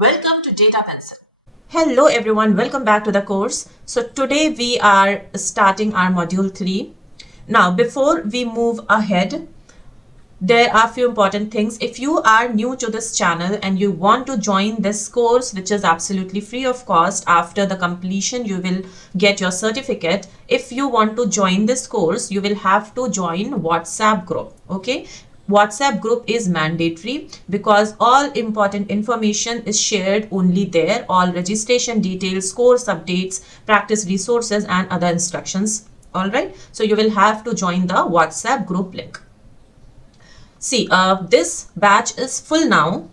Welcome to DataPencil. Hello everyone, welcome back to the course. So today we are starting our module 3. Now before we move ahead, there are a few important things. If you are new to this channel and you want to join this course, which is absolutely free of cost, after the completion you will get your certificate. If you want to join this course, you will have to join WhatsApp group. Okay, WhatsApp group is mandatory because all important information is shared only there. All registration details, course updates, practice resources and other instructions. All right, so you will have to join the WhatsApp group link. See, this batch is full now,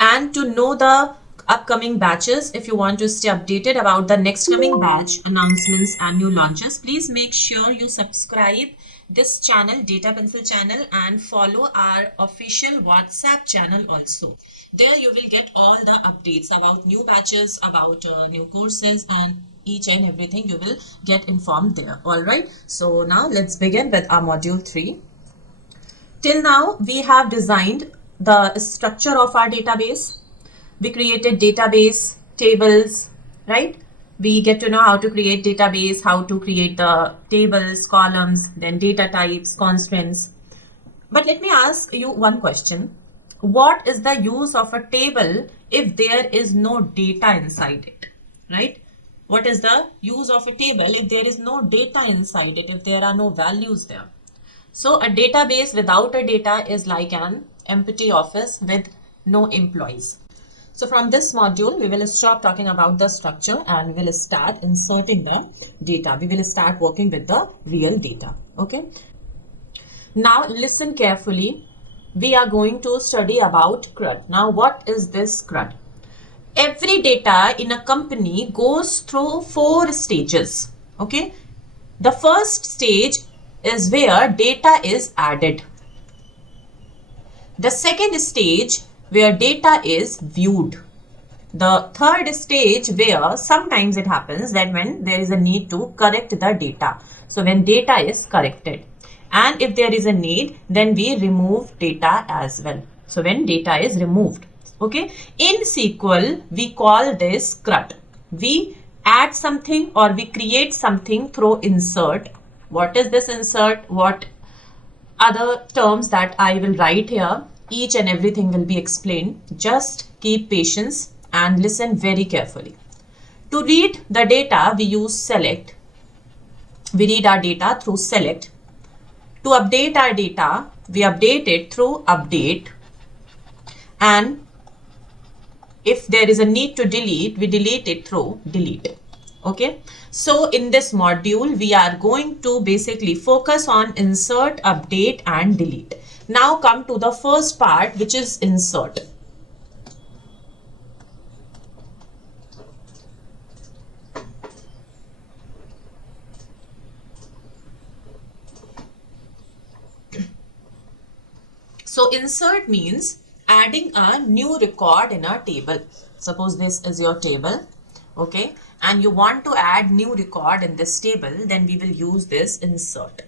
and to know the upcoming batches, if you want to stay updated about the next coming batch announcements and new launches, please make sure you subscribe this channel, DataPencil channel, and follow our official WhatsApp channel also. There you will get all the updates about new batches, about new courses, and each and everything you will get informed there. All right, so now let's begin with our module 3. Till now, we have designed the structure of our database. We created database tables, right? We get to know how to create database, how to create the tables, columns, then data types, constants. But let me ask you one question. What is the use of a table if there is no data inside it, right? What is the use of a table if there is no data inside it, if there are no values there? So a database without a data is like an empty office with no employees. So from this module, we will stop talking about the structure and we will start inserting the data. We will start working with the real data. Okay. Now listen carefully. We are going to study about CRUD. Now what is this CRUD? Every data in a company goes through 4 stages. Okay. The first stage is where data is added. The second stage where data is viewed. The third stage where sometimes it happens that when there is a need to correct the data. So when data is corrected, and if there is a need, then we remove data as well. So when data is removed, okay. In SQL, we call this CRUD. We add something or we create something through insert. What is this insert? What other terms that I will write here? Each and everything will be explained. Just keep patience and listen very carefully. To read the data, we use select. We read our data through select. To update our data, we update it through update. And if there is a need to delete, we delete it through delete. Okay, so in this module, we are going to basically focus on insert, update and delete. Now come to the first part, which is insert. So insert means adding a new record in a table. Suppose this is your table, okay, and you want to add new record in this table, then we will use this insert.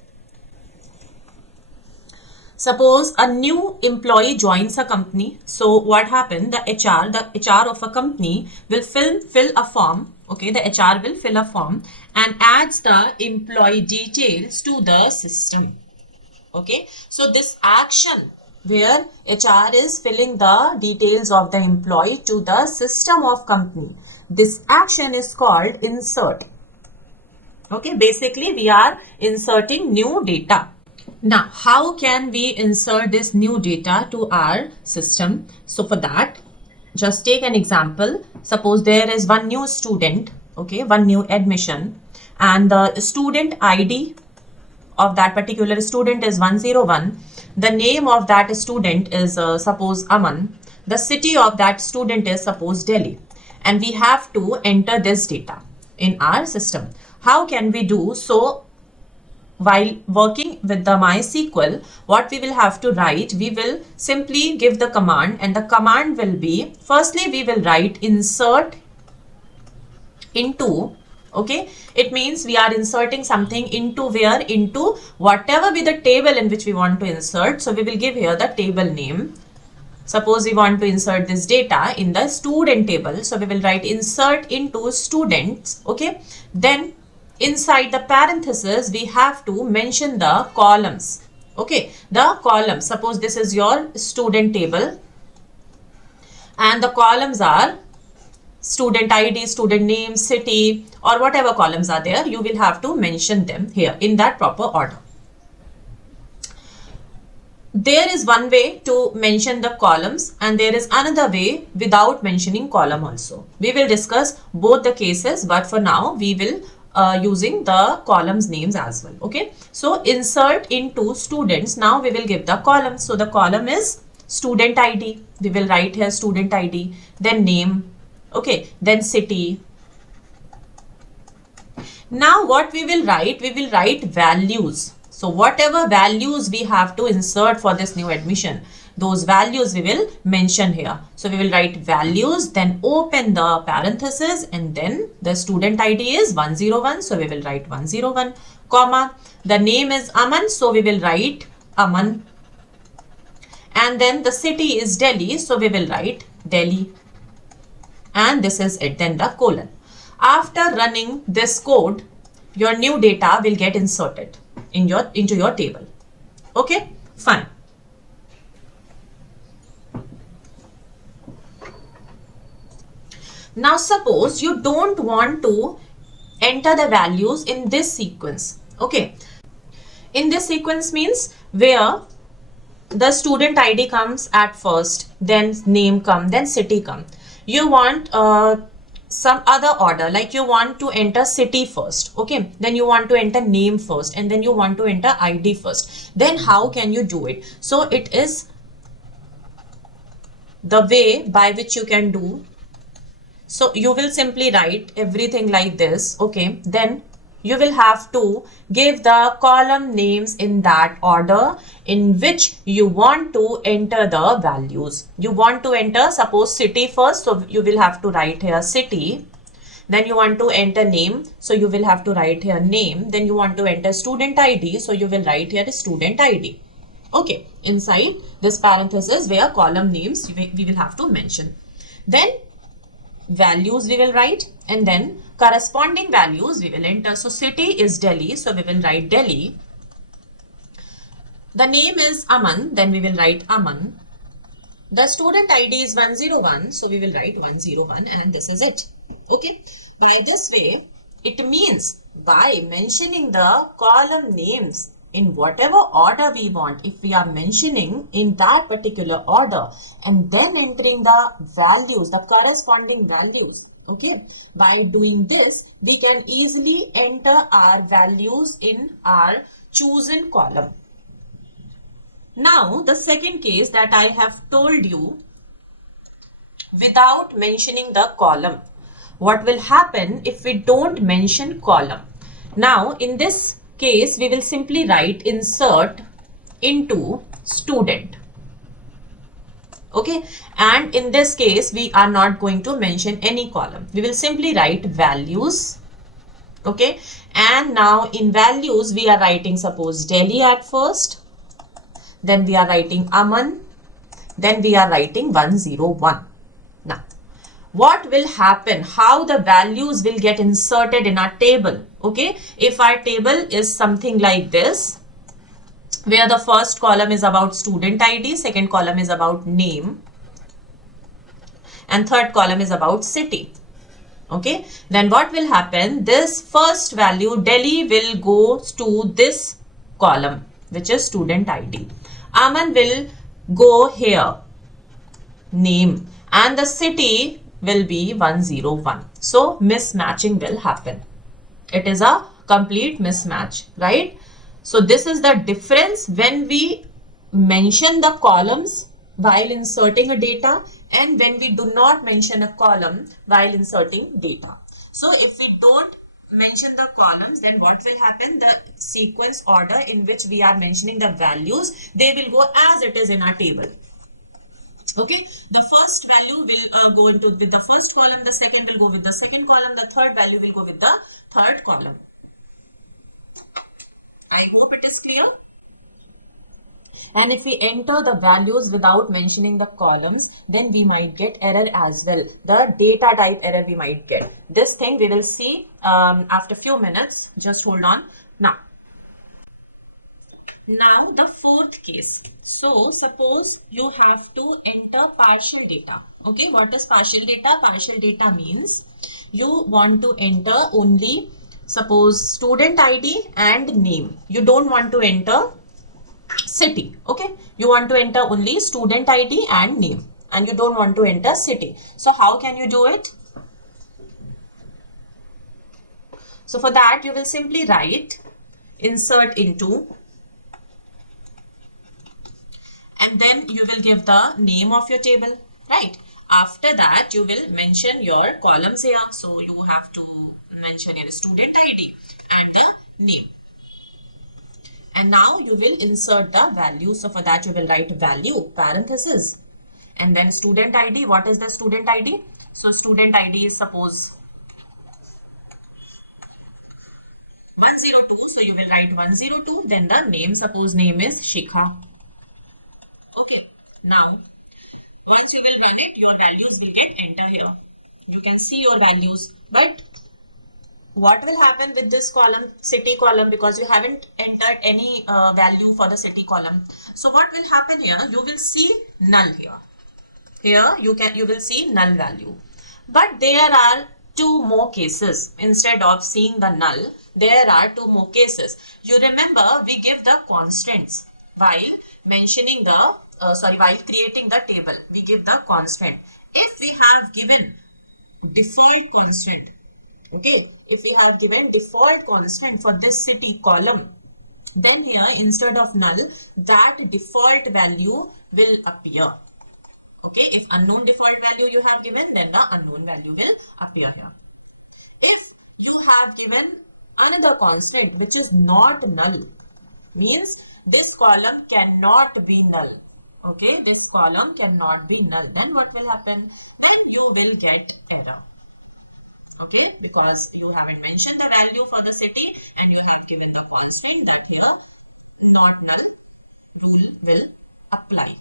Suppose a new employee joins a company. So what happened? The HR of a company will fill a form. Okay, the HR will fill a form and adds the employee details to the system. Okay, so this action where HR is filling the details of the employee to the system of company, this action is called insert. Okay, basically we are inserting new data. Now, how can we insert this new data to our system? So for that, just take an example. Suppose there is one new student, okay, one new admission, and the student ID of that particular student is 101. The name of that student is suppose Aman. The city of that student is suppose Delhi. And we have to enter this data in our system. How can we do so? While working with the MySQL, what we will have to write, we will simply give the command, and the command will be, firstly we will write insert into. Okay, it means we are inserting something into where? Into whatever be the table in which we want to insert. So we will give here the table name. Suppose we want to insert this data in the student table. So we will write insert into students. Okay. Then inside the parenthesis, we have to mention the columns. Okay. The columns. Suppose this is your student table and the columns are student ID, student name, city, or whatever columns are there. You will have to mention them here in that proper order. There is one way to mention the columns and there is another way without mentioning column also. We will discuss both the cases, but for now we will using the columns names as well. Okay. So insert into students. Now we will give the column. So the column is student ID. We will write here student ID, then name. Okay. Then city. Now what we will write values. So whatever values we have to insert for this new admission, those values we will mention here. So we will write values, then open the parenthesis and then the student ID is 101. So we will write 101, comma. The name is Aman. So we will write Aman. And then the city is Delhi. So we will write Delhi. And this is it, then the colon. After running this code, your new data will get inserted into your table. Okay, fine. Now suppose you don't want to enter the values in this sequence. Okay, in this sequence means where the student ID comes at first, then name come, then city come. You want some other order, like you want to enter city first, okay, then you want to enter name first, and then you want to enter ID first. Then how can you do it? So it is the way by which you can do. So you will simply write everything like this, okay, then you will have to give the column names in that order in which you want to enter the values. You want to enter, suppose city first, so you will have to write here city. Then you want to enter name, so you will have to write here name. Then you want to enter student ID, so you will write here student ID. Okay, inside this parenthesis where column names we will have to mention. Then values we will write, and then corresponding values we will enter. So city is Delhi, so we will write Delhi. The name is Aman, then we will write Aman. The student ID is 101, so we will write 101, and this is it. Okay, by this way it means by mentioning the column names in whatever order we want, if we are mentioning in that particular order and then entering the values, the corresponding values, okay, by doing this we can easily enter our values in our chosen column. Now the second case that I have told you, without mentioning the column, what will happen if we don't mention column? Now in this case we will simply write insert into student. Okay, and in this case we are not going to mention any column. We will simply write values. Okay, and now in values we are writing, suppose Delhi at first, then we are writing Aman, then we are writing 101. Now what will happen, how the values will get inserted in our table? Okay, if our table is something like this, where the first column is about student ID, second column is about name, and third column is about city. Okay, then what will happen, this first value Delhi will go to this column which is student ID. Aman will go here, name, and the city will be 101. So mismatching will happen. It is a complete mismatch, right? So this is the difference when we mention the columns while inserting a data and when we do not mention a column while inserting data. So if we don't mention the columns, then what will happen? The sequence order in which we are mentioning the values, they will go as it is in our table. Okay, the first value will go into with the first column, the second will go with the second column, the third value will go with the third column. I hope it is clear. And if we enter the values without mentioning the columns, then we might get error as well. The data type error we might get. This thing we will see after few minutes. Just hold on. Now the fourth case. So suppose you have to enter partial data. Okay, what is partial data? Partial data means you want to enter only, suppose, student ID and name. You don't want to enter city. Okay, you want to enter only student ID and name, and you don't want to enter city. So how can you do it? So for that you will simply write insert into, and then you will give the name of your table, right? After that you will mention your columns here. So you have to mention your student ID and the name. And now you will insert the value. So for that you will write value, parenthesis, and then student ID. What is the student ID? So student ID is, suppose, 102. So you will write 102. Then the name, suppose name is Shikha. Okay. Now, once you will run it, your values will get entered here. You can see your values. But what will happen with this column, city column, because you haven't entered any value for the city column. So what will happen here? You will see null here. Here you will see null value. But there are two more cases. Instead of seeing the null, there are two more cases. You remember we give the constants while mentioning the while creating the table. We give the constant. If we have given default constant, okay, if we have given default constant for this city column, then here instead of null, that default value will appear. Okay, if unknown default value you have given, then the unknown value will appear here. If you have given another constant which is not null, means this column cannot be null. Okay, this column cannot be null. Then what will happen? Then you will get error. Okay, because you haven't mentioned the value for the city and you have given the constant that here not null rule will apply.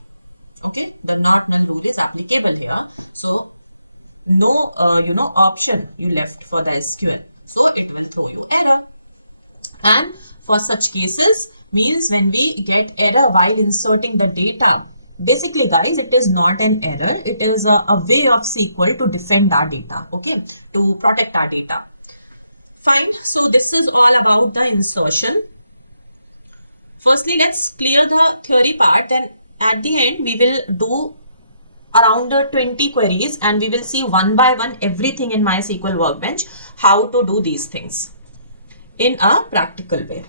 Okay, the not null rule is applicable here. So no option you left for the SQL. So it will throw you error. And for such cases means when we get error while inserting the data, basically guys, it is not an error. It is a way of SQL to defend our data, okay, to protect our data. Fine. So this is all about the insertion. Firstly, let's clear the theory part. Then at the end, we will do around 20 queries and we will see one by one everything in MySQL workbench, how to do these things in a practical way.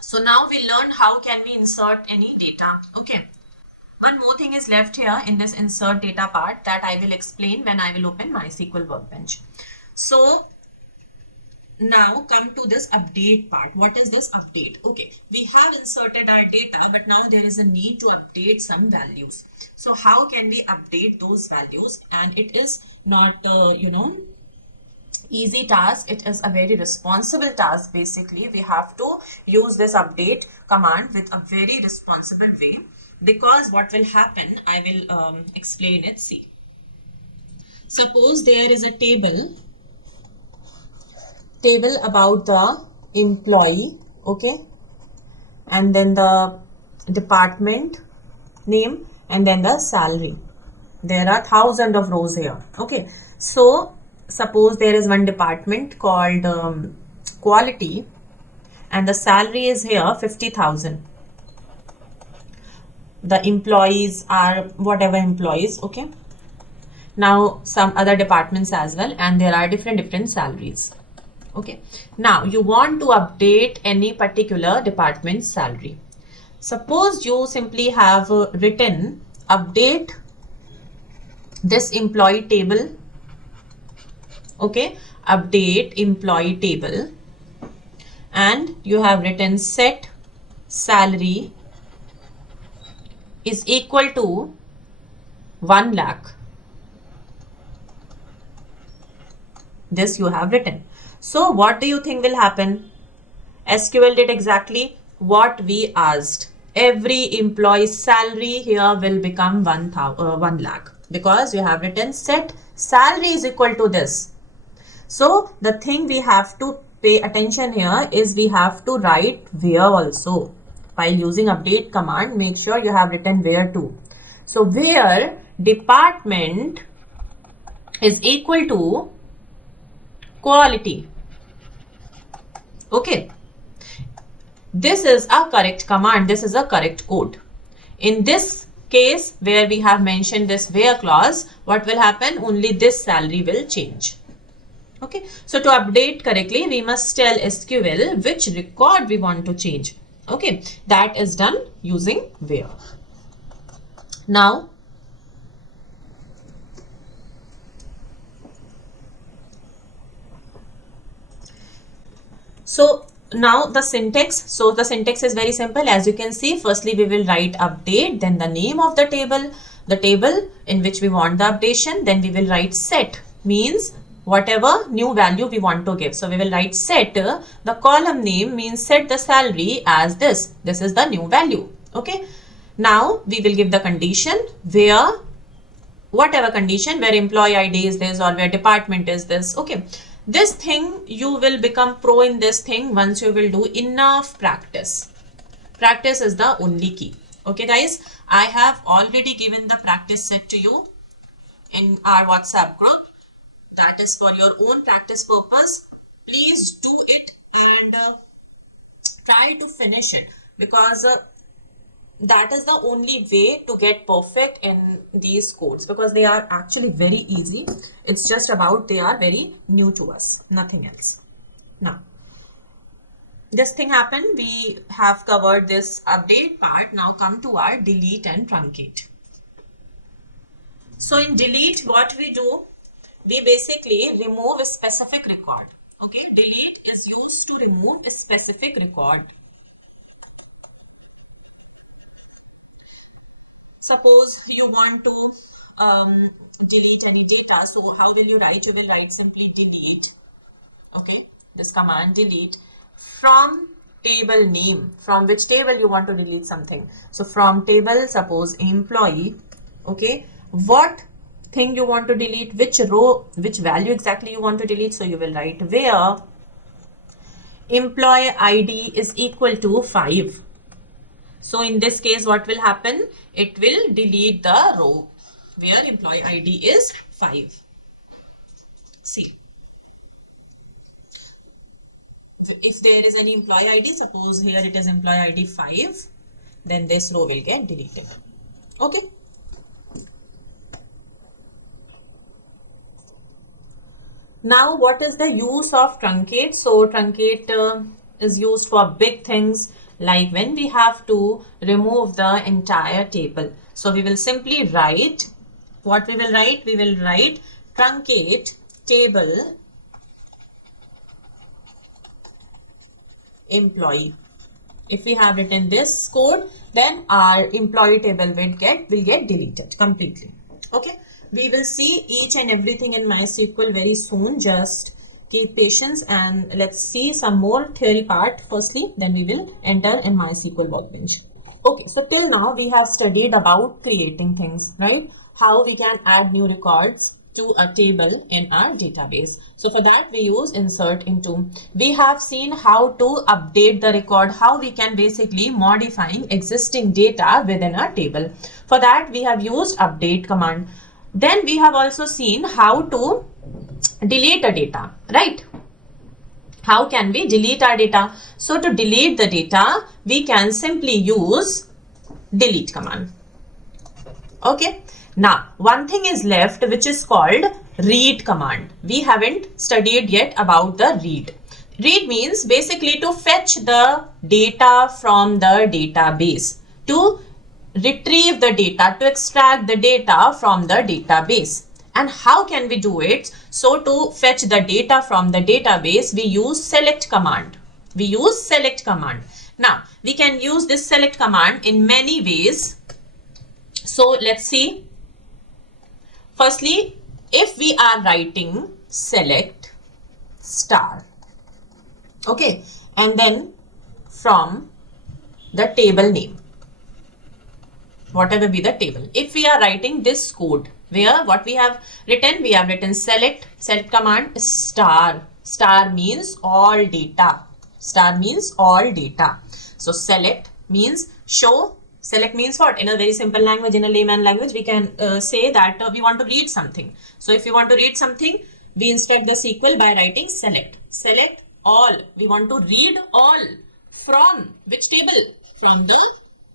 So now we learned how can we insert any data. Okay. One more thing is left here in this insert data part that I will explain when I will open MySQL workbench. So now come to this update part. What is this update? Okay, we have inserted our data, but now there is a need to update some values. So how can we update those values? And it is not easy task. It is a very responsible task. Basically we have to use this update command with a very responsible way, because what will happen, I will explain it. See, suppose there is a table about the employee, okay, and then the department name and then the salary. There are thousands of rows here. Okay, so suppose there is one department called quality and the salary is here 50,000. The employees are whatever employees. Okay, now some other departments as well, and there are different salaries. Okay, now you want to update any particular department's salary. Suppose you simply have written update this employee table. Okay, update employee table, and you have written set salary is equal to 1 lakh. This you have written. So what do you think will happen? SQL did exactly what we asked. Every employee's salary here will become 1 lakh because you have written set salary is equal to this. So the thing we have to pay attention here is we have to write where also. While using update command, make sure you have written where too. So where department is equal to quality. Okay. This is a correct command. This is a correct code. In this case where we have mentioned this where clause, what will happen? Only this salary will change. Okay. So to update correctly, we must tell SQL which record we want to change. Okay. That is done using where. Now, now the syntax. So the syntax is very simple. As you can see, firstly we will write update, then the name of the table in which we want the updation, then we will write set, means whatever new value we want to give. So we will write set, the column name means set the salary as this. This is the new value. Okay. Now we will give the condition where, whatever condition, where employee ID is this or where department is this. Okay. This thing, you will become pro in this thing once you will do enough practice. Practice is the only key. Okay guys, I have already given the practice set to you in our WhatsApp group. That is for your own practice purpose. Please do it and try to finish it, because that is the only way to get perfect in these codes, because they are actually very easy. It's just about they are very new to us, nothing else. Now, this thing happened. We have covered this update part. Now come to our delete and truncate. So in delete, what we do, we basically remove a specific record. Okay, delete is used to remove a specific record. Suppose you want to delete any data. So how will you write? You will write simply delete. Okay, this command delete from table name. From which table you want to delete something. So from table, suppose employee. Okay, what thing you want to delete, which row, which value exactly you want to delete. So you will write where employee ID is equal to 5. So in this case, what will happen? It will delete the row where employee ID is 5. See, if there is any employee ID, suppose here it is employee ID 5, then this row will get deleted. Okay. Now, what is the use of truncate? So truncate is used for big things, like when we have to remove the entire table. So we will simply write, what we will write? We will write truncate table employee. If we have written this code, then our employee table will get deleted completely. Okay, we will see each and everything in MySQL very soon. Just keep patience and let's see some more theory part firstly, then we will enter in MySQL workbench. Okay, so till now we have studied about creating things, right? How we can add new records to a table in our database. So for that we use insert into. We have seen how to update the record, how we can basically modifying existing data within a table. For that we have used update command. Then we have also seen how to delete a data, right? How can we delete our data? So to delete the data, we can simply use delete command. Okay. Now, one thing is left, which is called read command. We haven't studied yet about the read. Read means basically to fetch the data from the database, to retrieve the data, to extract the data from the database. And how can we do it? So to fetch the data from the database, we use select command. We use select command. Now, we can use this select command in many ways. So let's see. Firstly, if we are writing select star, okay, and then from the table name, whatever be the table. If we are writing this code, where what we have written select command star. Star means all data. Star means all data. So select means show. Select means what? In a very simple language, in a layman language, we can say that we want to read something. So if we want to read something, we instruct the SQL by writing select. Select all. We want to read all. From which table? From the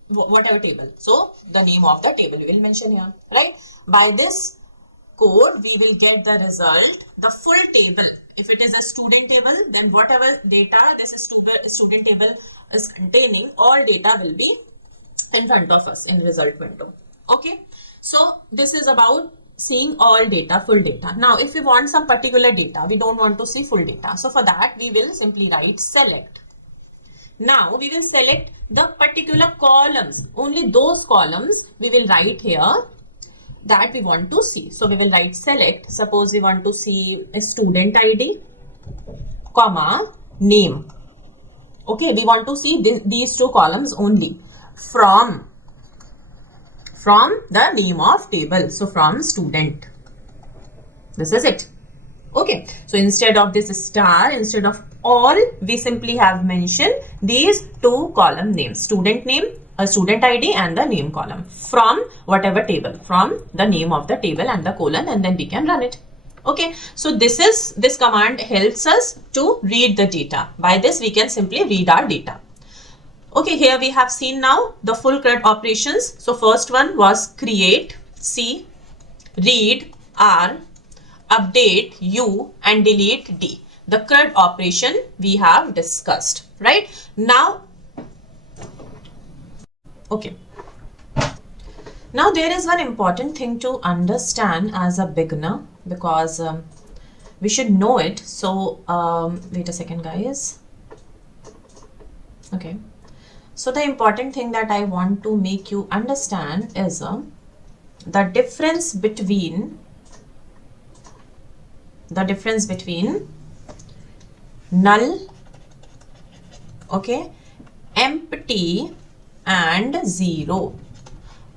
whatever table. So the name of the table we will mention here, right? By this code, we will get the result, the full table. If it is a student table, then whatever data this student table is containing, all data will be in front of us in result window. Okay, so this is about seeing all data, full data. Now, if we want some particular data, we don't want to see full data. So for that, we will simply write select. Now, we will select the particular columns. Only those columns we will write here that we want to see. So we will write select. Suppose we want to see a student ID, comma, name. Okay, we want to see these two columns only from the name of table. So from student. This is it. Okay, so instead of this star, instead of all, we simply have mentioned these two column names, student name, a student ID, and the name column from whatever table, from the name of the table and the colon, and then we can run it. Okay, so this command helps us to read the data. By this, we can simply read our data. Okay, here we have seen now the full CRUD operations. So first one was create, C, read, R, update, U, and delete, D. The CRUD operation we have discussed, right? Now, okay. Now there is one important thing to understand as a beginner, because we should know it. So wait a second, guys. Okay. So the important thing that I want to make you understand is the difference between null, okay, empty, and zero.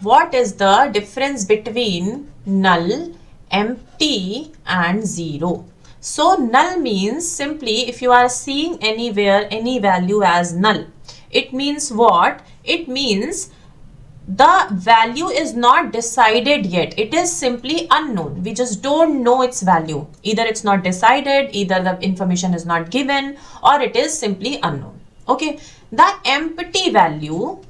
What is the difference between null, empty, and zero? So null means simply if you are seeing anywhere any value as null, it means what? It means the value is not decided yet. It is simply unknown. We just don't know its value. Either it's not decided, either the information is not given, or it is simply unknown. Okay. The empty value,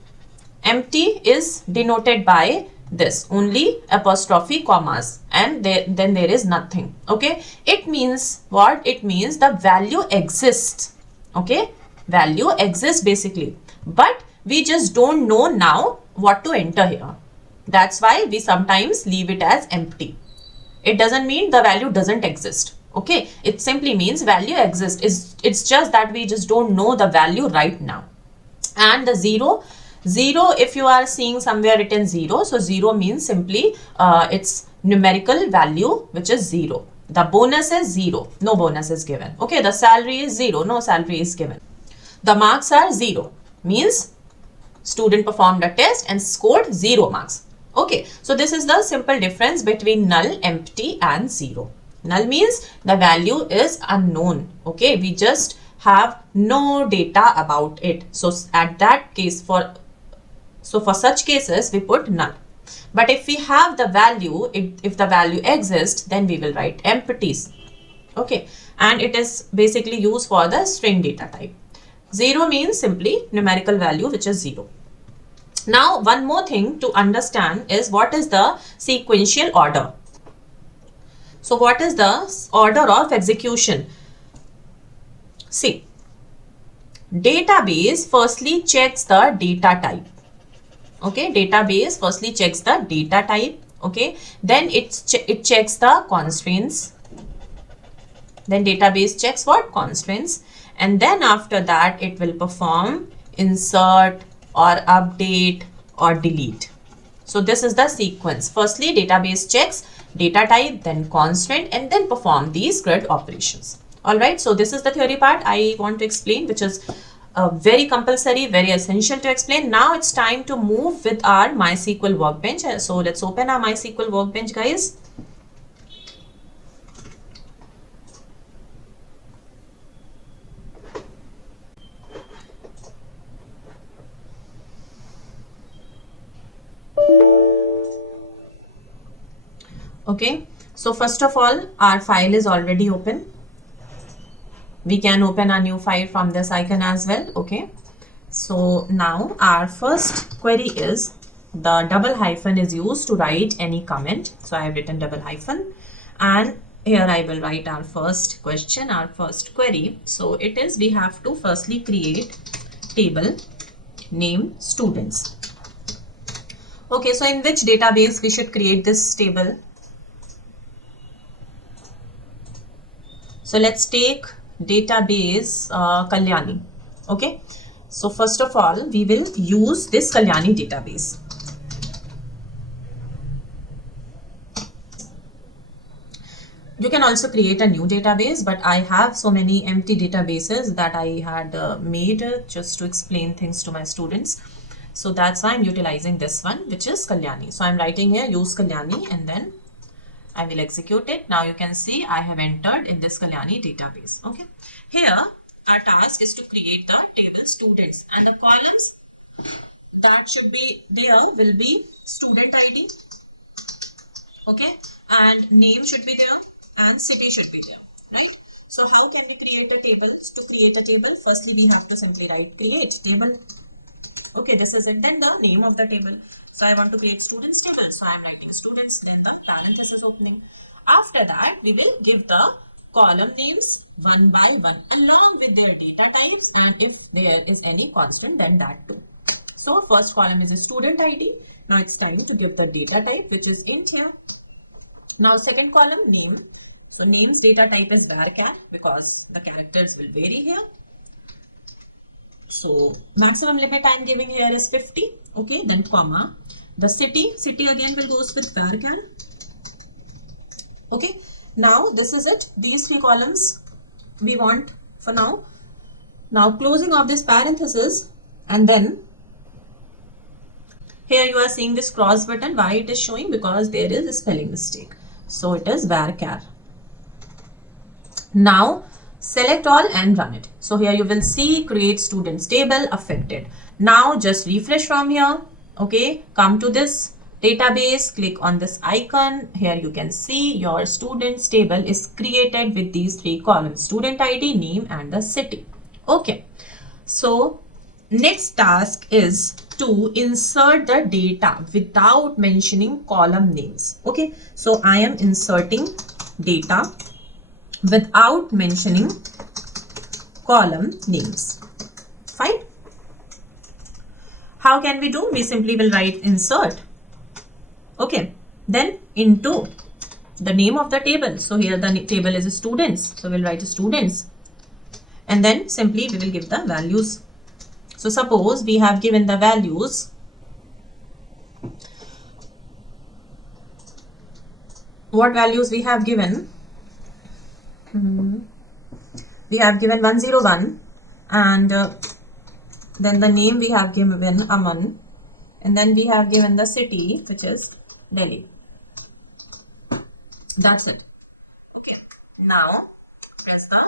empty is denoted by this, only apostrophe commas, and then there is nothing. Okay. It means what? It means the value exists. Okay. Value exists basically, but we just don't know now what to enter here. That's why we sometimes leave it as empty. It doesn't mean the value doesn't exist. Okay, it simply means value exists. It's just that we just don't know the value right now. And the zero, if you are seeing somewhere written zero, so zero means simply its numerical value, which is zero. The bonus is zero, no bonus is given. Okay, the salary is zero, no salary is given. The marks are zero, means student performed a test and scored 0 marks. Okay, so this is the simple difference between null, empty, and zero. Null means the value is unknown. Okay, we just have no data about it. So at that case, for such cases, we put null. But if we have the value, if the value exists, then we will write empties. Okay, and it is basically used for the string data type. Zero means simply numerical value, which is zero. Now, one more thing to understand is what is the sequential order. So, what is the order of execution? See, database firstly checks the data type. Okay, database firstly checks the data type. Okay, then it checks the constraints. Then database checks what? Constraints. And then after that, it will perform insert or update or delete. So this is the sequence. Firstly, database checks data type, then constraint, and then perform these CRUD operations. All right. So this is the theory part I want to explain, which is very compulsory, very essential to explain. Now it's time to move with our MySQL workbench. So let's open our MySQL workbench, guys. Okay, so first of all, our file is already open. We can open a new file from this icon as well. Okay, so now our first query is, the double hyphen is used to write any comment. So I have written double hyphen, and here I will write our first question, our first query. So it is, we have to firstly create table name students. Okay, so in which database we should create this table? So let's take database Kalyani. Okay, so first of all, we will use this Kalyani database. You can also create a new database, but I have so many empty databases that I had made just to explain things to my students. So that's why I'm utilizing this one, which is Kalyani. So I'm writing here use Kalyani, and then I will execute it. Now you can see I have entered in this Kalyani database. Okay. Here our task is to create the table students, and the columns that should be there will be student ID. Okay. And name should be there and city should be there. Right. So how can we create a table? To create a table, firstly we have to simply write create table. Okay, this is it. Then the name of the table. So I want to create students table. So I am writing students, then the parenthesis opening. After that, we will give the column names one by one along with their data types, and if there is any constant, then that too. So first column is a student ID. Now it's time to give the data type, which is int here. Now second column name. So name's data type is varchar because the characters will vary here. So maximum limit I am giving here is 50. Okay, then comma. The city again will goes with varchar. Okay, now this is it. These three columns we want for now. Now closing of this parenthesis, and then here you are seeing this cross button. Why it is showing? Because there is a spelling mistake. So it is varchar. Now select all and run it. So here you will see create students table affected. Now just refresh from here. Okay, come to this database, click on this icon. Here you can see your students table is created with these three columns: student ID, name and the city. Okay, so next task is to insert the data without mentioning column names. Okay, so I am inserting data without mentioning column names. Fine. How can we do? We simply will write insert. Okay, then into the name of the table. So here the table is students. So we'll write students, and then simply we will give the values. So suppose we have given the values. What values we have given? We have given 101, and then the name we have given Aman, and then we have given the city, which is Delhi. That's it. Okay, now press the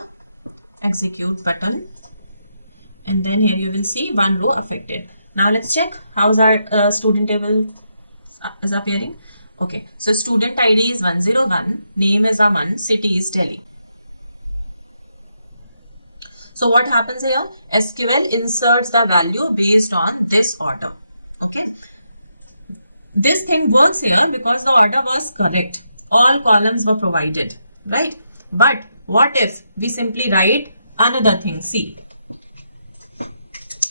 execute button, and then here you will see one row affected. Now let's check how's our student table is appearing. Okay, so student ID is 101, name is Aman, city is Delhi. So what happens here? SQL inserts the value based on this order. Okay. This thing works here because the order was correct. All columns were provided, right? But what if we simply write another thing? See,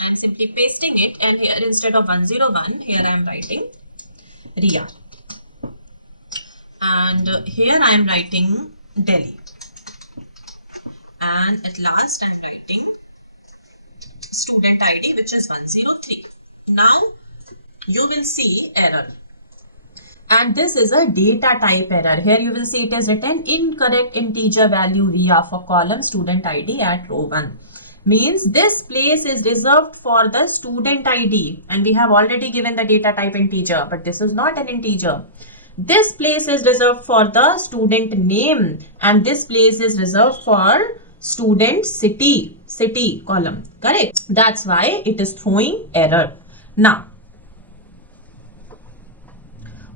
I'm simply pasting it, and here instead of 101, here I am writing Ria. And here I am writing Delhi. And at last I'm writing student ID, which is 103. Now you will see error, and this is a data type error. Here you will see it is written incorrect integer value Ria for column student ID at row 1. means this place is reserved for the student ID, and we have already given the data type integer, but this is not an integer. This place is reserved for the student name, and this place is reserved for student city column. Correct? That's why it is throwing error. Now,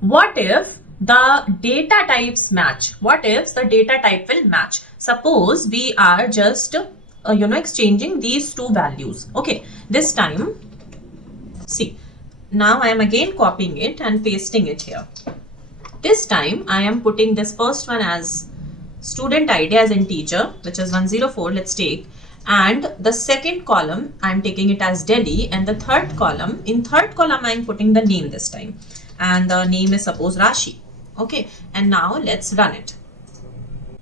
what if the data types match? What if the data type will match? Suppose we are just exchanging these two values. Okay, this time, see, now I am again copying it and pasting it here. This time I am putting this first one as student ID as integer, which is 104, let's take, and the second column I am taking it as Delhi, and the third column, in third column I am putting the name this time, and the name is suppose Rashi. Okay, and now let's run it.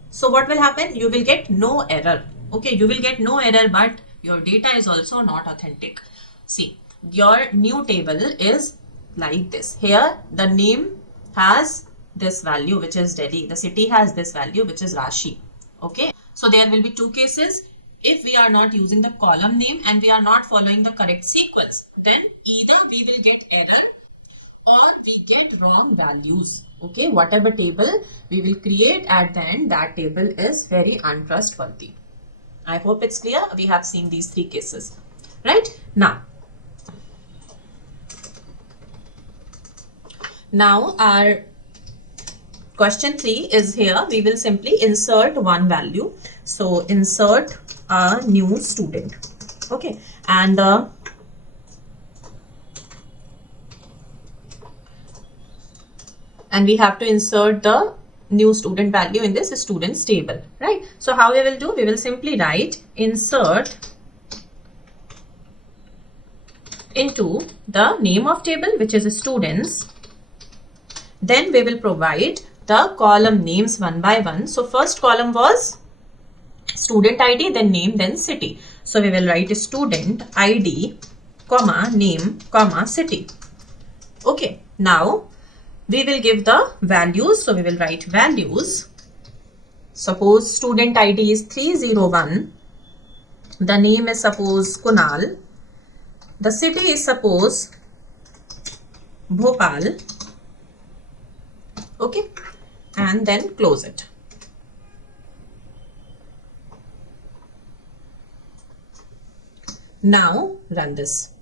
So what will happen? You will get no error. Okay, you will get no error, but your data is also not authentic. See, your new table is like this. Here the name has this value, which is Delhi. The city has this value, which is Rashi. Okay, so there will be two cases. If we are not using the column name and we are not following the correct sequence, then either we will get error or we get wrong values. Okay, whatever table we will create at the end, that table is very untrustworthy. I hope it's clear. We have seen these three cases, right? Now our question 3 is here. We will simply insert one value. So insert a new student. Okay, and we have to insert the new student value in this students table, right? So how we will do? We will simply write insert into the name of table, which is students. Then we will provide the column names one by one. So first column was student ID, then name, then city. So we will write student ID, comma, name, comma, city. Okay, now we will give the values. So we will write values. Suppose student ID is 301. The name is suppose Kunal. The city is suppose Bhopal. Okay, and then close it. Now run this.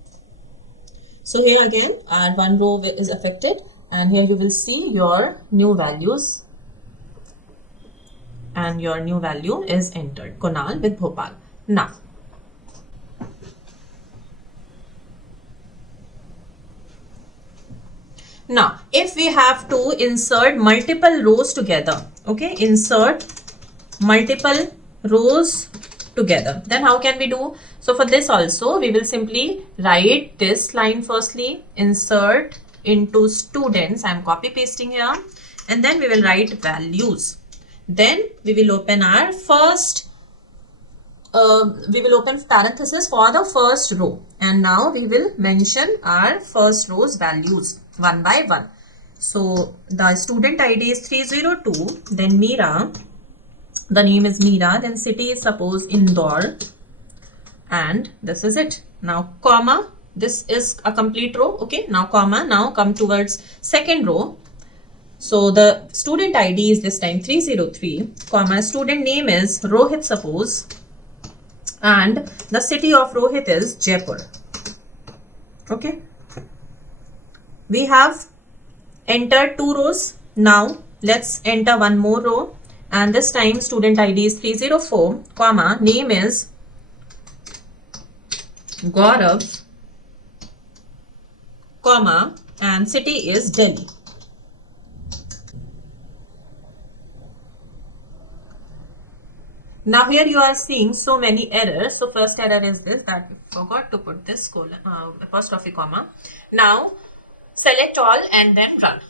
So here again our one row is affected, and here you will see your new values, and your new value is entered, Kunal with Bhopal. Now, if we have to insert multiple rows together, okay, insert multiple rows together, then how can we do? So for this also, we will simply write this line firstly, insert into students. I am copy pasting here, and then we will write values. Then we will open our first, we will open parenthesis for the first row, and now we will mention our first row's values one by one. So the student ID is 302, then Meera, the name is Meera, then city is suppose Indore, and this is it. Now comma, this is a complete row. Okay, now comma, now come towards second row. So the student ID is this time 303, comma, student name is Rohit suppose, and the city of Rohit is Jaipur. Okay, we have entered two rows. Now let's enter one more row, and this time student ID is 304, comma, name is Gaurav, comma, and city is Delhi. Now here you are seeing so many errors. So first error is this, that we forgot to put this colon, apostrophe comma. Now select all and then run.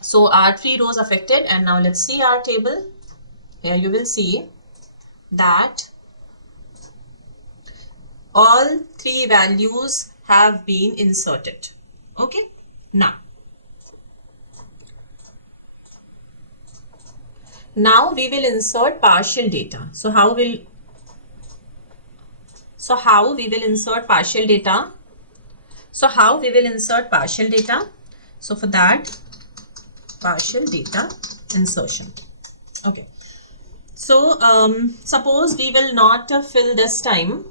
So our three rows affected, and now let's see our table. Here you will see that all three values have been inserted. Okay, now we will insert partial data. So how will So how we will insert partial data? So for that, partial data insertion. Okay. So suppose we will not fill this time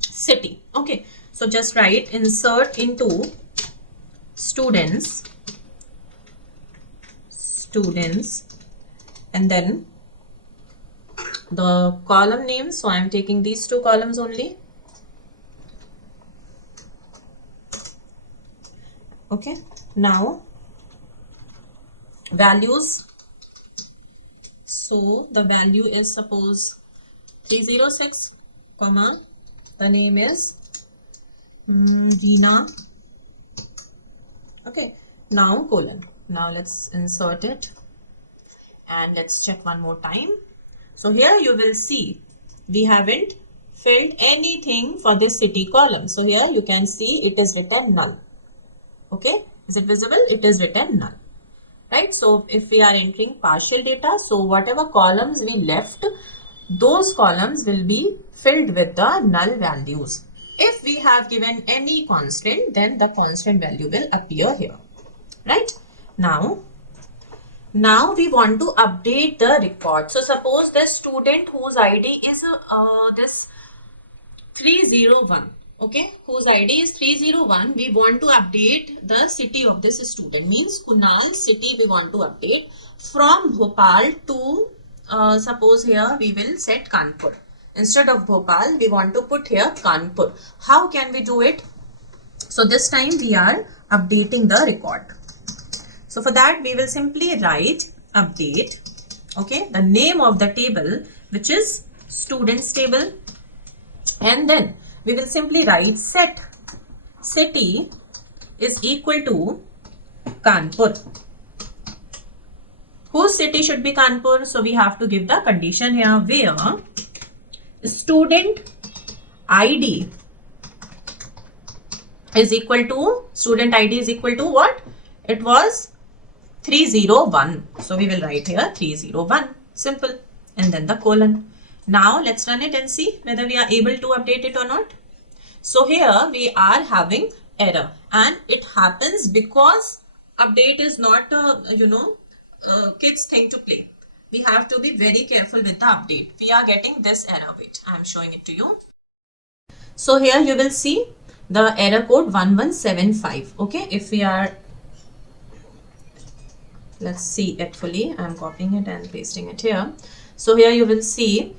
city. Okay. So just write insert into students, and then the column name. So I am taking these two columns only. Okay. Now values. So the value is suppose 306, comma, the name is Reena. Okay. Now colon. Now let's insert it and let's check one more time. So here you will see we haven't filled anything for this city column. So here you can see it is written null. Okay. Is it visible? It is written null. Right. So if we are entering partial data, so whatever columns we left, those columns will be filled with the null values. If we have given any constant, then the constant value will appear here. Right. Now we want to update the record. So suppose the student whose ID is this 301. Okay, whose ID is 301. We want to update the city of this student. Means Kunal city we want to update from Bhopal to suppose here we will set Kanpur. Instead of Bhopal, we want to put here Kanpur. How can we do it? So this time we are updating the record. So for that we will simply write update. Okay, the name of the table, which is students table, and then we will simply write set city is equal to Kanpur. Whose city should be Kanpur? So we have to give the condition here where student ID is equal to what? It was 301. So we will write here 301. Simple. And then the colon. Now let's run it and see whether we are able to update it or not. So here we are having error, and it happens because update is not kids thing to play. We have to be very careful with the update. We are getting this error. Wait, I am showing it to you. So here you will see the error code 1175. Okay, if we are, let's see it fully. I am copying it and pasting it here. So here you will see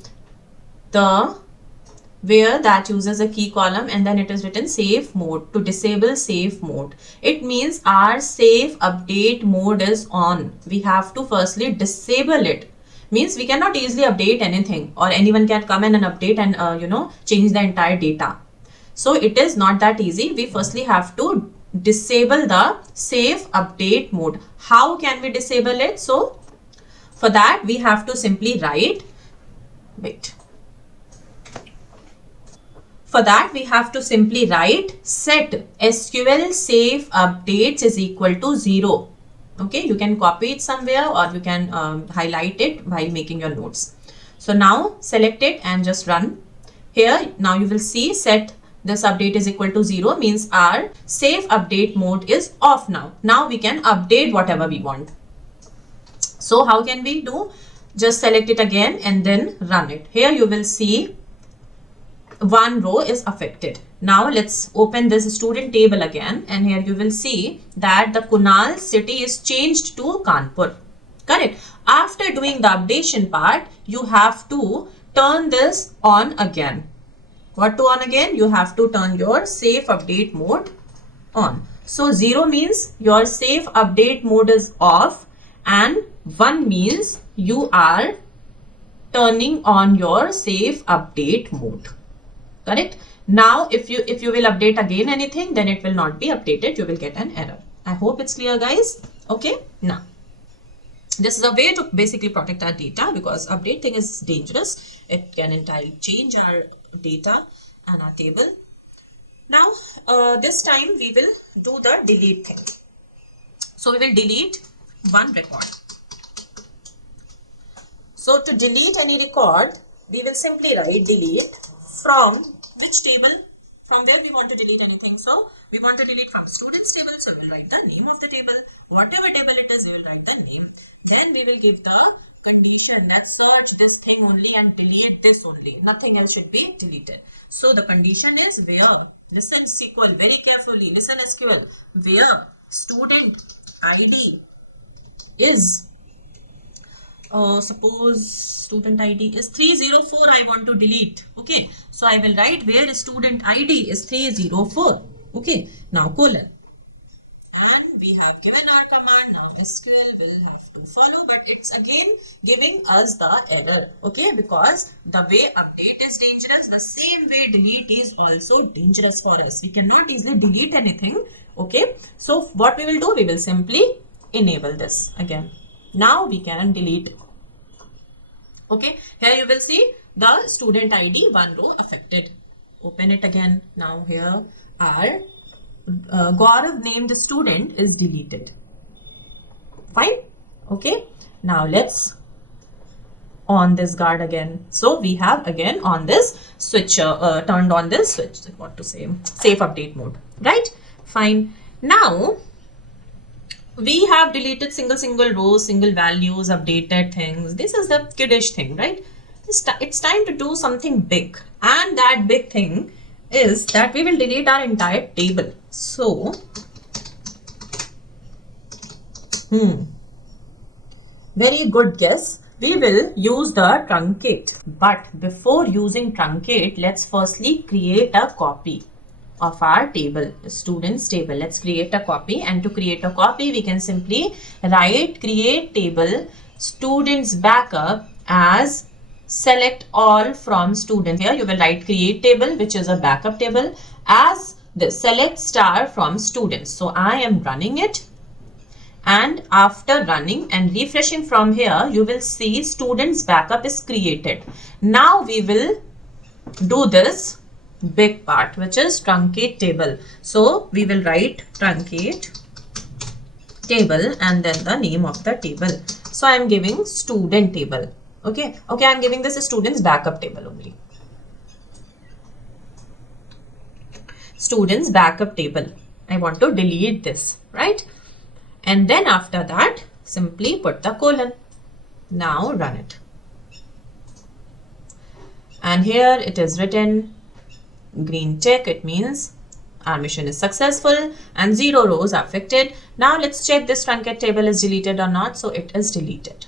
where that uses a key column, and then it is written safe mode. To disable safe mode, it means our safe update mode is on. We have to firstly disable it. Means we cannot easily update anything, or anyone can come in and update and change the entire data. So it is not that easy. We firstly have to disable the safe update mode. How can we disable it? So for that we have to simply write, For that we have to simply write set SQL safe updates is equal to 0. Okay, you can copy it somewhere, or you can highlight it while making your notes. So now select it and just run. Here now you will see set this update is equal to 0 means our safe update mode is off now. Now we can update whatever we want. So how can we do? Just select it again and then run it. Here you will see one row is affected. Now let's open this student table again, and here you will see that the Kunal city is changed to Kanpur. Correct. After doing the updation part, you have to turn this on again. What to on again? You have to turn your safe update mode on. So 0 means your safe update mode is off, and 1 means you are turning on your safe update mode. Correct. Now if you will update again anything, then it will not be updated. You will get an error. I hope it's clear, guys. Okay. Now this is a way to basically protect our data, because update thing is dangerous. It can entirely change our data and our table. Now this time we will do the delete thing. So we will delete one record. So to delete any record, we will simply write delete from which table, from where we want to delete anything. So we want to delete from students table, so we'll write the name of the table. Whatever table it is, we will write the name. Then we will give the condition that search this thing only and delete this only. Nothing else should be deleted. So the condition is where, listen SQL very carefully, listen SQL, where student ID is, suppose student ID is 304, I want to delete. Okay, so I will write where student ID is 304. Okay, now colon. And we have given our command. Now SQL will have to follow, but it's again giving us the error. Okay, because the way update is dangerous, the same way delete is also dangerous for us. We cannot easily delete anything. Okay, so what we will do, we will simply enable this again. Now we can delete. Okay, here you will see the student ID, one row affected. Open it again. Now here our Gaurav named student is deleted. Fine. Okay, now let's on this guard again. So we have again on this switch, turned on this switch, what to say, safe update mode, right? Fine. Now we have deleted single rows, single values, updated things. This is the kiddish thing, right? It's time to do something big, and that big thing is that we will delete our entire table. So very good guess. We will use the truncate, but before using truncate, let's firstly create a copy of our table, students table. Let's create a copy, and to create a copy we can simply write create table students backup as select all from students. Here you will write create table, which is a backup table, as the select star from students. So I am running it, and after running and refreshing from here, you will see students backup is created. Now we will do this big part, which is truncate table. So we will write truncate table and then the name of the table. So I am giving student table. Okay, I am giving this a students backup table only. Students backup table. I want to delete this, right? And then after that, simply put the colon. Now run it. And here it is written green check, it means our mission is successful, and 0 rows are affected. Now let's check this truncate table is deleted or not. So it is deleted,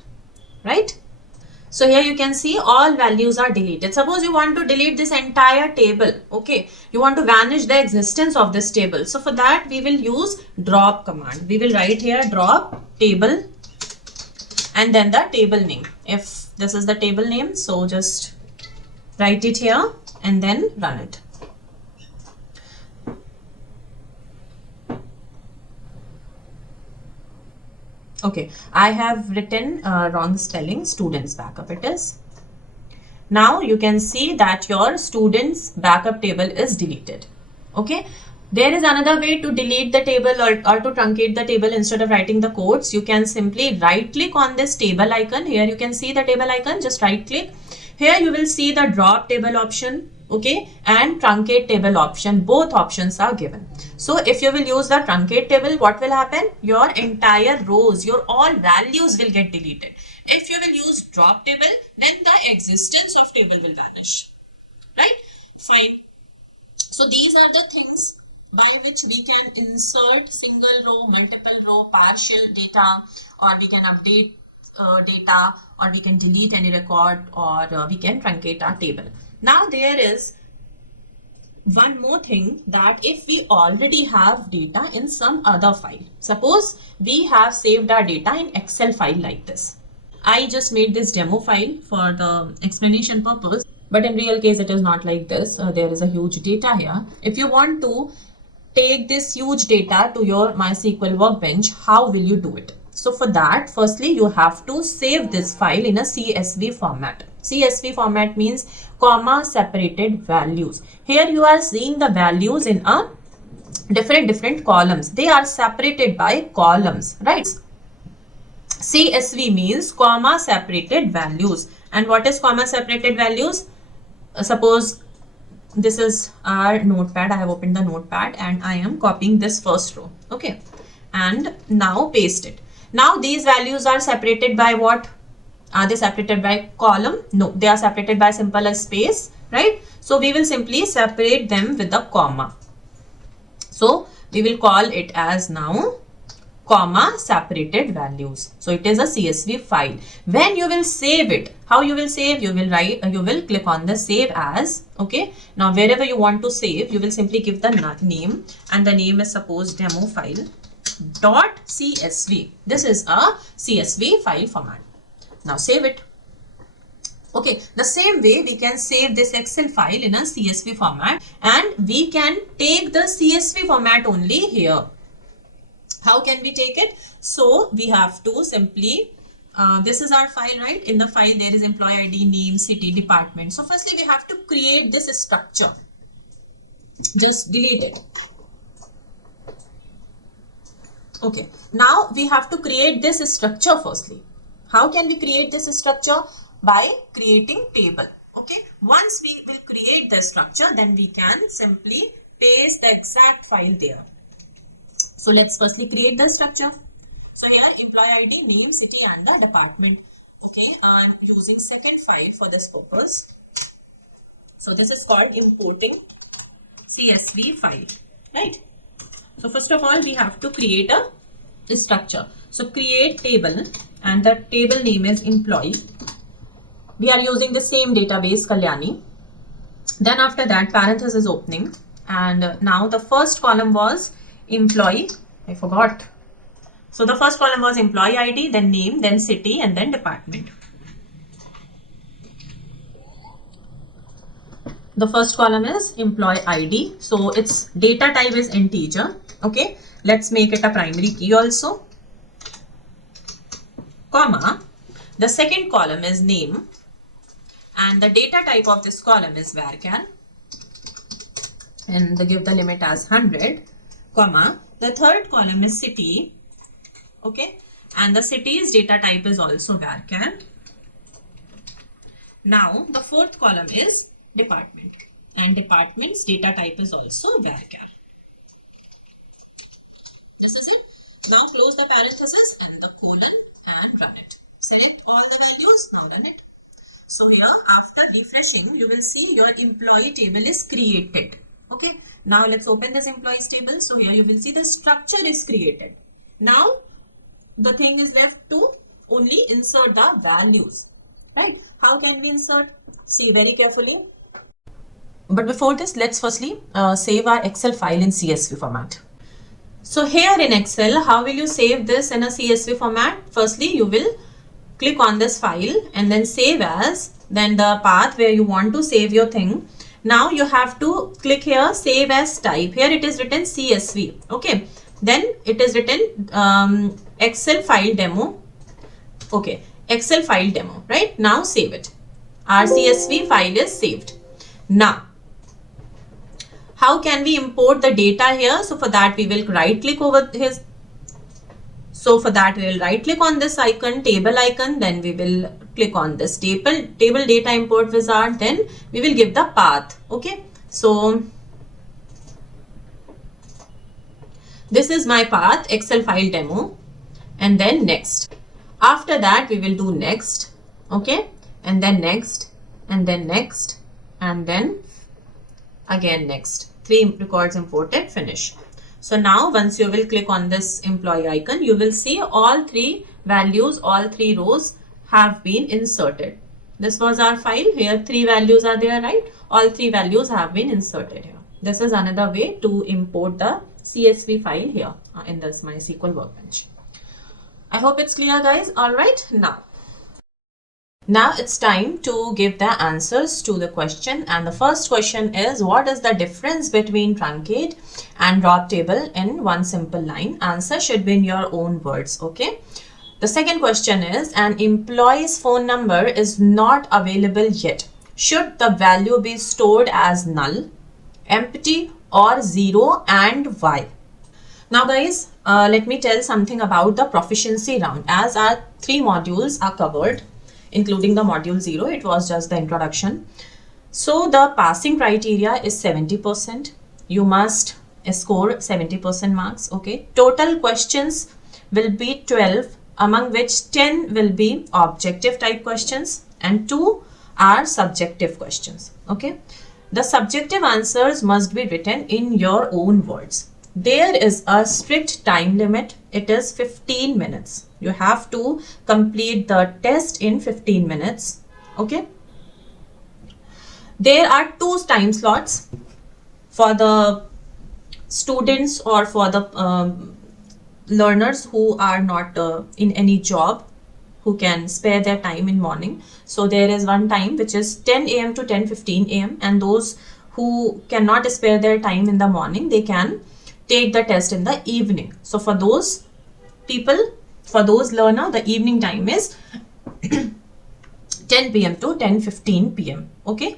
right? So here you can see all values are deleted. Suppose you want to delete this entire table. Okay, you want to vanish the existence of this table. So for that we will use drop command. We will write here drop table and then the table name. If this is the table name, so just write it here and then run it. Okay, I have written wrong spelling, students backup it is. Now you can see that your students backup table is deleted. Okay, there is another way to delete the table or to truncate the table. Instead of writing the codes, you can simply right click on this table icon. Here you can see the table icon, just right click. Here you will see the drop table option, okay, and truncate table option. Both options are given. So if you will use the truncate table, what will happen? Your entire rows, your all values will get deleted. If you will use drop table, then the existence of table will vanish, right? Fine. So these are the things by which we can insert single row, multiple row, partial data, or we can update data, or we can delete any record, or we can truncate our table. Now there is one more thing, that if we already have data in some other file, suppose we have saved our data in Excel file like this. I just made this demo file for the explanation purpose, but in real case it is not like this. There is a huge data here. If you want to take this huge data to your MySQL workbench, how will you do it? So for that, firstly you have to save this file in a CSV format. CSV format means comma separated values. Here you are seeing the values in a different columns. They are separated by columns, right? CSV means comma separated values. And what is comma separated values? Suppose this is our notepad. I have opened the notepad and I am copying this first row. Okay. And now paste it. Now these values are separated by what? Are they separated by column? No, they are separated by simple as space, right? So we will simply separate them with a comma. So we will call it as now comma separated values. So it is a CSV file. When you will save it, how you will save? You will click on the save as. Okay. Now wherever you want to save, you will simply give the name, and the name is suppose demo file dot CSV. This is a CSV file format. Now save it. Okay, the same way we can save this Excel file in a CSV format, and we can take the CSV format only here. How can we take it? So we have to simply, this is our file, right? In the file there is employee ID, name, city, department. So firstly we have to create this structure. Just delete it. Okay, now we have to create this structure firstly. How can we create this structure? By creating table. Okay, once we will create the structure, then we can simply paste the exact file there. So let's firstly create the structure. So here employee ID, name, city and the department. Okay, I'm using second file for this purpose. So this is called importing CSV file, right? So first of all, we have to create a structure. So create table, and the table name is employee. We are using the same database, Kalyani. Then after that, parenthesis opening, and now the first column was employee. I forgot. So the first column was employee ID, then name, then city, and then department. The first column is employee ID. So its data type is integer. Okay. Let's make it a primary key also. Comma. The second column is name. And the data type of this column is varchar. And give the limit as 100. Comma. The third column is city. Okay. And the city's data type is also varchar. Now the fourth column is department. And department's data type is also varchar. This is it. Now close the parenthesis and the colon and run it. Select all the values. Now run it. So here after refreshing, you will see your employee table is created. Okay. Now let's open this employees table. So here you will see the structure is created. Now the thing is left to only insert the values. Right. How can we insert? See very carefully. But before this, let's firstly save our Excel file in CSV format. So here in Excel, how will you save this in a CSV format? Firstly, you will click on this file and then save as, then the path where you want to save your thing. Now you have to click here, save as type. Here it is written CSV. Okay. Then it is written Excel file demo. Okay. Excel file demo. Right. Now save it. Our CSV file is saved. Now, how can we import the data here? So for that we will right click over his. So for that we will right click on this icon, table icon. Then we will click on this table data import wizard. Then we will give the path. Okay. So this is my path, Excel file demo, and then next. After that we will do next. Okay. And then next, and then next, and then again next. 3 records imported, finish. So now once you will click on this employee icon, you will see all 3 values, all 3 rows have been inserted. This was our file. Here 3 values are there, right? All 3 values have been inserted here. This is another way to import the CSV file here in this MySQL workbench. I hope it's clear, guys. All right, now it's time to give the answers to the question, and the first question is, what is the difference between truncate and drop table in one simple line? Answer should be in your own words. Okay. The second question is, an employee's phone number is not available yet. Should the value be stored as null, empty or 0, and why? Now guys, let me tell something about the proficiency round. As our 3 modules are covered, including the module 0, it was just the introduction. So the passing criteria is 70%. You must score 70% marks. Okay. Total questions will be 12, among which 10 will be objective type questions and 2 are subjective questions. Okay. The subjective answers must be written in your own words. There is a strict time limit. It is 15 minutes. You have to complete the test in 15 minutes. Okay. There are 2 time slots for the students or for the learners who are not in any job, who can spare their time in morning. So there is one time which is 10 a.m. to 10:15 a.m. and those who cannot spare their time in the morning, they can take the test in the evening. So for those people, for those learner, the evening time is 10 p.m. to 10:15 p.m. Okay.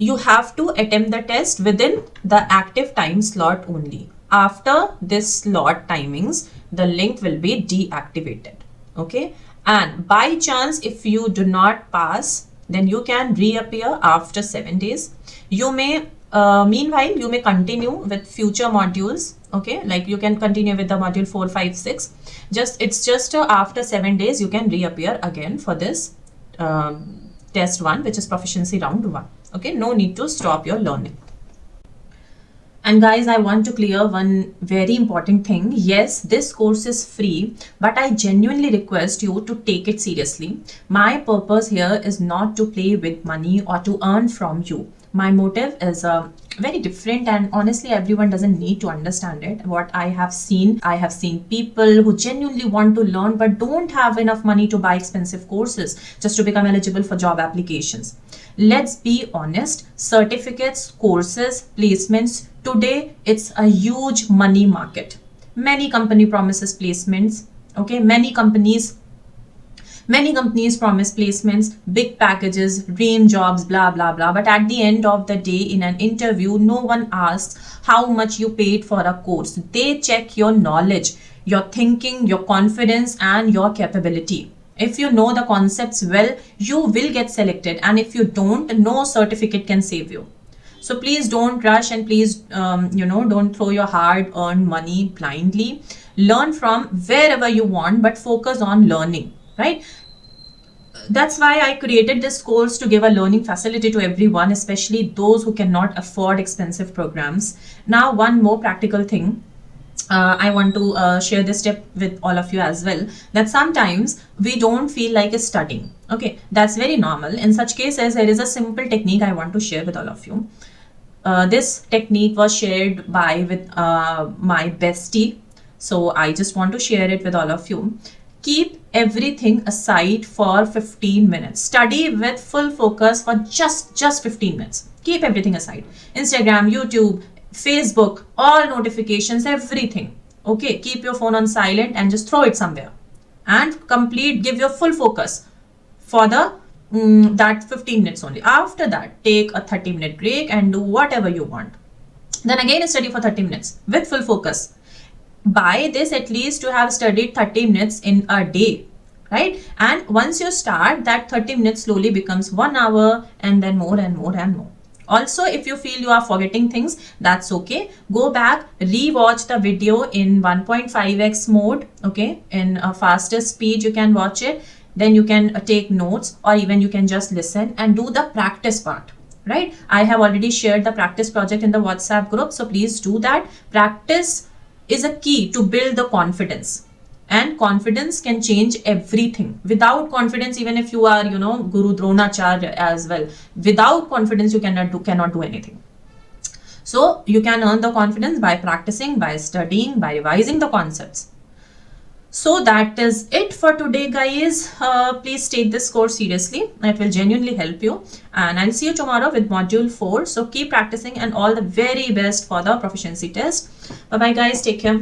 You have to attempt the test within the active time slot only. After this slot timings, the link will be deactivated. Okay. And by chance, if you do not pass, then you can reappear after 7 days. You may, meanwhile, you may continue with future modules. Okay. Like you can continue with the module 4, 5, 6. It's just after 7 days, you can reappear again for this test 1, which is proficiency round 1. Okay, no need to stop your learning. And guys, I want to clear one very important thing. Yes, this course is free, but I genuinely request you to take it seriously. My purpose here is not to play with money or to earn from you. My motive is very different, and honestly everyone doesn't need to understand it. What I have seen people who genuinely want to learn but don't have enough money to buy expensive courses just to become eligible for job applications. Let's be honest, certificates, courses, placements, today it's a huge money market. Many company promises placements. Okay, many companies promise placements, big packages, dream jobs, blah, blah, blah. But at the end of the day, in an interview, no one asks how much you paid for a course. They check your knowledge, your thinking, your confidence, and your capability. If you know the concepts well, you will get selected. And if you don't, no certificate can save you. So please don't rush, and please, don't throw your hard-earned money blindly. Learn from wherever you want, but focus on learning. Right? That's why I created this course, to give a learning facility to everyone, especially those who cannot afford expensive programs. Now, one more practical thing. I want to share this tip with all of you as well, that sometimes we don't feel like studying. Okay, that's very normal. In such cases, there is a simple technique I want to share with all of you. This technique was shared with my bestie. So I just want to share it with all of you. Keep everything aside for 15 minutes. Study with full focus for just 15 minutes. Keep everything aside. Instagram, YouTube, Facebook, all notifications, everything. Okay, keep your phone on silent and just throw it somewhere. And give your full focus for that 15 minutes only. After that, take a 30-minute break and do whatever you want. Then again study for 30 minutes with full focus. By this, at least you have studied 30 minutes in a day, right? And once you start, that 30 minutes slowly becomes 1 hour, and then more and more and more. Also, if you feel you are forgetting things, that's okay. Go back, re-watch the video in 1.5x mode, okay? In a faster speed, you can watch it. Then you can take notes, or even you can just listen and do the practice part, right? I have already shared the practice project in the WhatsApp group, so please do that. Practice is a key to build the confidence, and confidence can change everything. Without confidence, even if you are, Guru Dronacharya as well, without confidence, you cannot do anything. So you can earn the confidence by practicing, by studying, by revising the concepts. So that is it for today, guys. Please take this course seriously. It will genuinely help you. And I'll see you tomorrow with module 4. So keep practicing, and all the very best for the proficiency test. Bye-bye, guys. Take care.